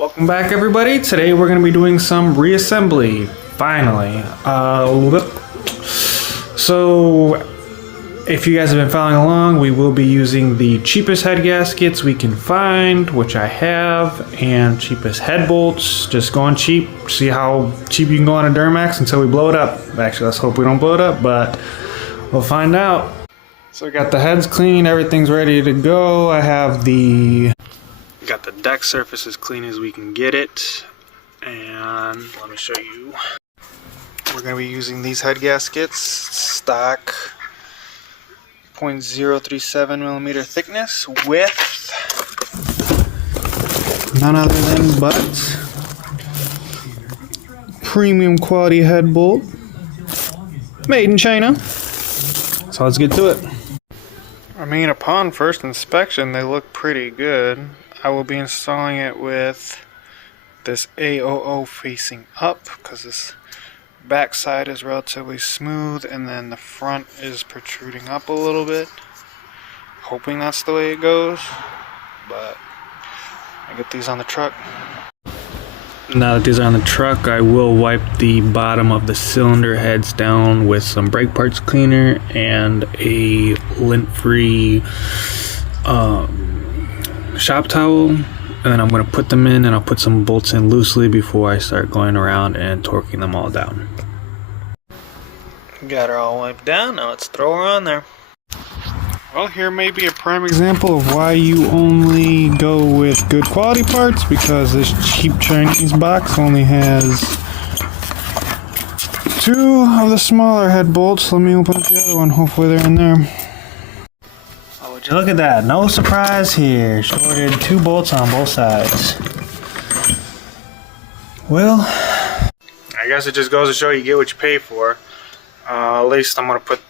Welcome back, everybody. Today we're going to be doing some reassembly, finally. So, if you guys have been following along, we will be using the cheapest head gaskets we can find, which I have, and cheapest head bolts. Just going cheap, see how cheap you can go on a duramax until we blow it up. Actually, let's hope we don't blow it up, but we'll find out. So we got the heads clean, everything's ready to go. I have got the deck surface as clean as we can get it, and let me show you. We're going to be using these head gaskets, stock 0.037 millimeter thickness with none other than but premium quality head bolt made in China. So let's get to it. I mean, upon first inspection they look pretty good. I will be installing it with this AOO facing up because this back side is relatively smooth and then the front is protruding up a little bit. Hoping that's the way it goes, but I get these on the truck. Now that these are on the truck, I will wipe the bottom of the cylinder heads down with some brake parts cleaner and a lint-free shop towel, and then I'm going to put them in, and I'll put some bolts in loosely before I start going around and torquing them all down. Got her all wiped down, now let's throw her on there. Well, here may be a prime example of why you only go with good quality parts, because this cheap Chinese box only has 2 of the smaller head bolts. Let me open up the other one, hopefully they're in there. Would you look at that? No surprise here. Shorted 2 bolts on both sides. Well, I guess it just goes to show you get what you pay for. At least I'm gonna put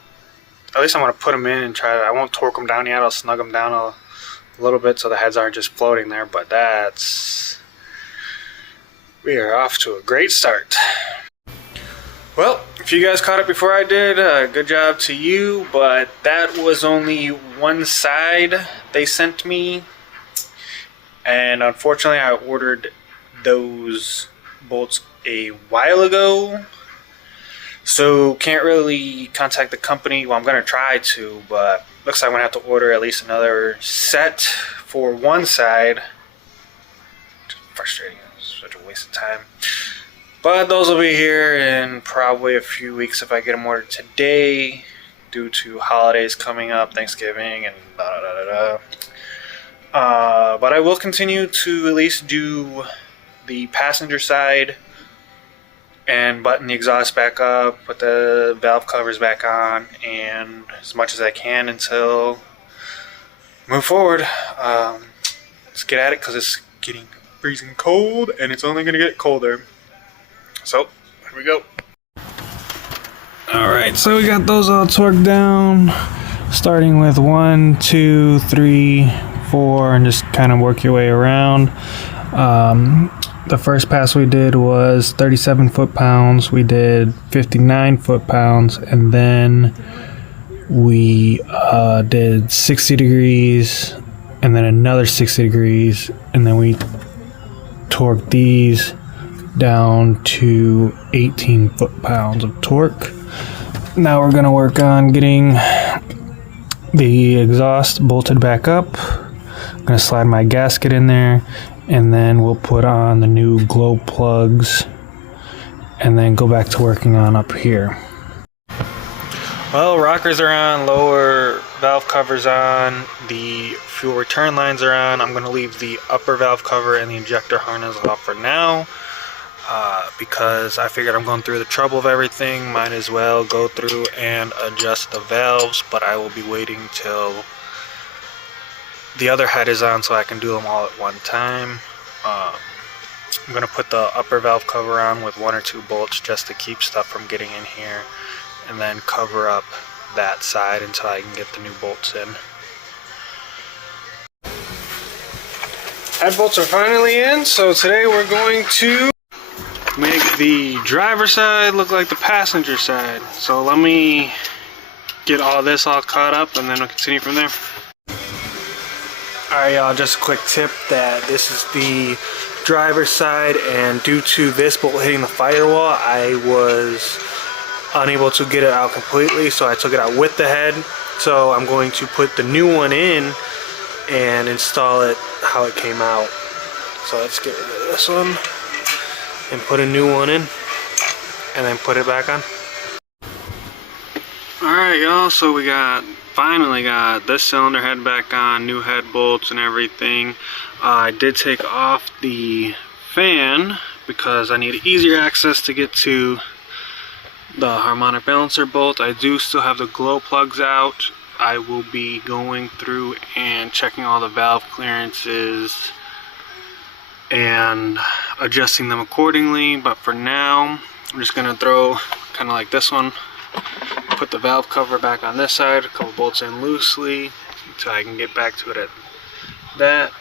them in and try to. I won't torque them down yet. I'll snug them down a little bit so the heads aren't just floating there. But we are off to a great start. Well, if you guys caught it before I did, good job to you, but that was only one side they sent me, and unfortunately I ordered those bolts a while ago, so can't really contact the company. Well, I'm going to try to, but looks like I'm going to have to order at least another set for one side. Frustrating, it's such a waste of time. But those will be here in probably a few weeks if I get them ordered today, due to holidays coming up, Thanksgiving and but I will continue to at least do the passenger side and button the exhaust back up, put the valve covers back on, and as much as I can until move forward. Let's get at it because it's getting freezing cold and it's only going to get colder. So, here we go. Alright, so we got those all torqued down, starting with 1, 2, 3, 4, and just kind of work your way around. The first pass we did was 37 foot-pounds, we did 59 foot-pounds, and then we did 60 degrees, and then another 60 degrees, and then we torqued these down to 18 foot-pounds of torque. Now we're going to work on getting the exhaust bolted back up. I'm going to slide my gasket in there, and then we'll put on the new glow plugs and then go back to working on up here. Well, rockers are on, lower valve covers on, the fuel return lines are on. I'm going to leave the upper valve cover and the injector harness off for now. Because I figured I'm going through the trouble of everything, might as well go through and adjust the valves, but I will be waiting till the other head is on so I can do them all at one time. I'm going to put the upper valve cover on with 1 or 2 bolts just to keep stuff from getting in here, and then cover up that side until I can get the new bolts in. Head bolts are finally in, so today we're going to make the driver's side look like the passenger side. So let me get all this all caught up and then we'll continue from there. Alright y'all, just a quick tip that this is the driver's side, and due to this bolt hitting the firewall, I was unable to get it out completely, so I took it out with the head. So I'm going to put the new one in and install it how it came out. So let's get rid of this one and put a new one in and then put it back on. Alright y'all, so we finally got this cylinder head back on, new head bolts and everything. I did take off the fan because I need easier access to get to the harmonic balancer bolt. I do still have the glow plugs out. I will be going through and checking all the valve clearances and adjusting them accordingly, but for now I'm just gonna throw kind of like this one, put the valve cover back on this side, a couple bolts in loosely so I can get back to it at that.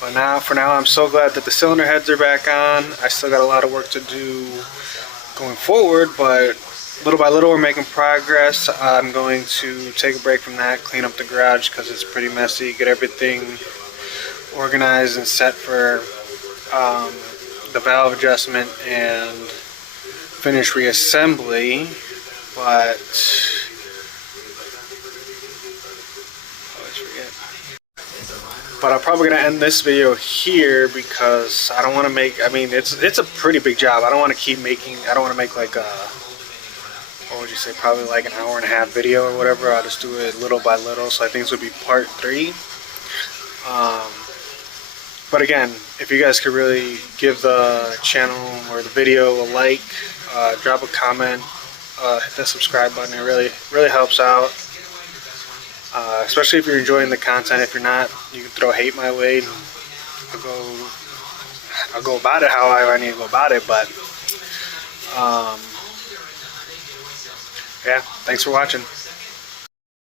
But for now I'm so glad that the cylinder heads are back on. I still got a lot of work to do going forward, but little by little we're making progress. I'm going to take a break from that, clean up the garage because it's pretty messy, get everything organized and set for the valve adjustment and finish reassembly. But I'm probably gonna end this video here because I don't want to make, I mean it's a pretty big job. I don't want to keep making, I don't want to make like a, what would you say, probably like an hour and a half video or whatever. I'll just do it little by little, so I think this would be part 3. But again, if you guys could really give the channel or the video a like, drop a comment, hit the subscribe button, it really helps out. Especially if you're enjoying the content. If you're not, you can throw hate my way and I'll go about it how I need to go about it. But yeah, thanks for watching.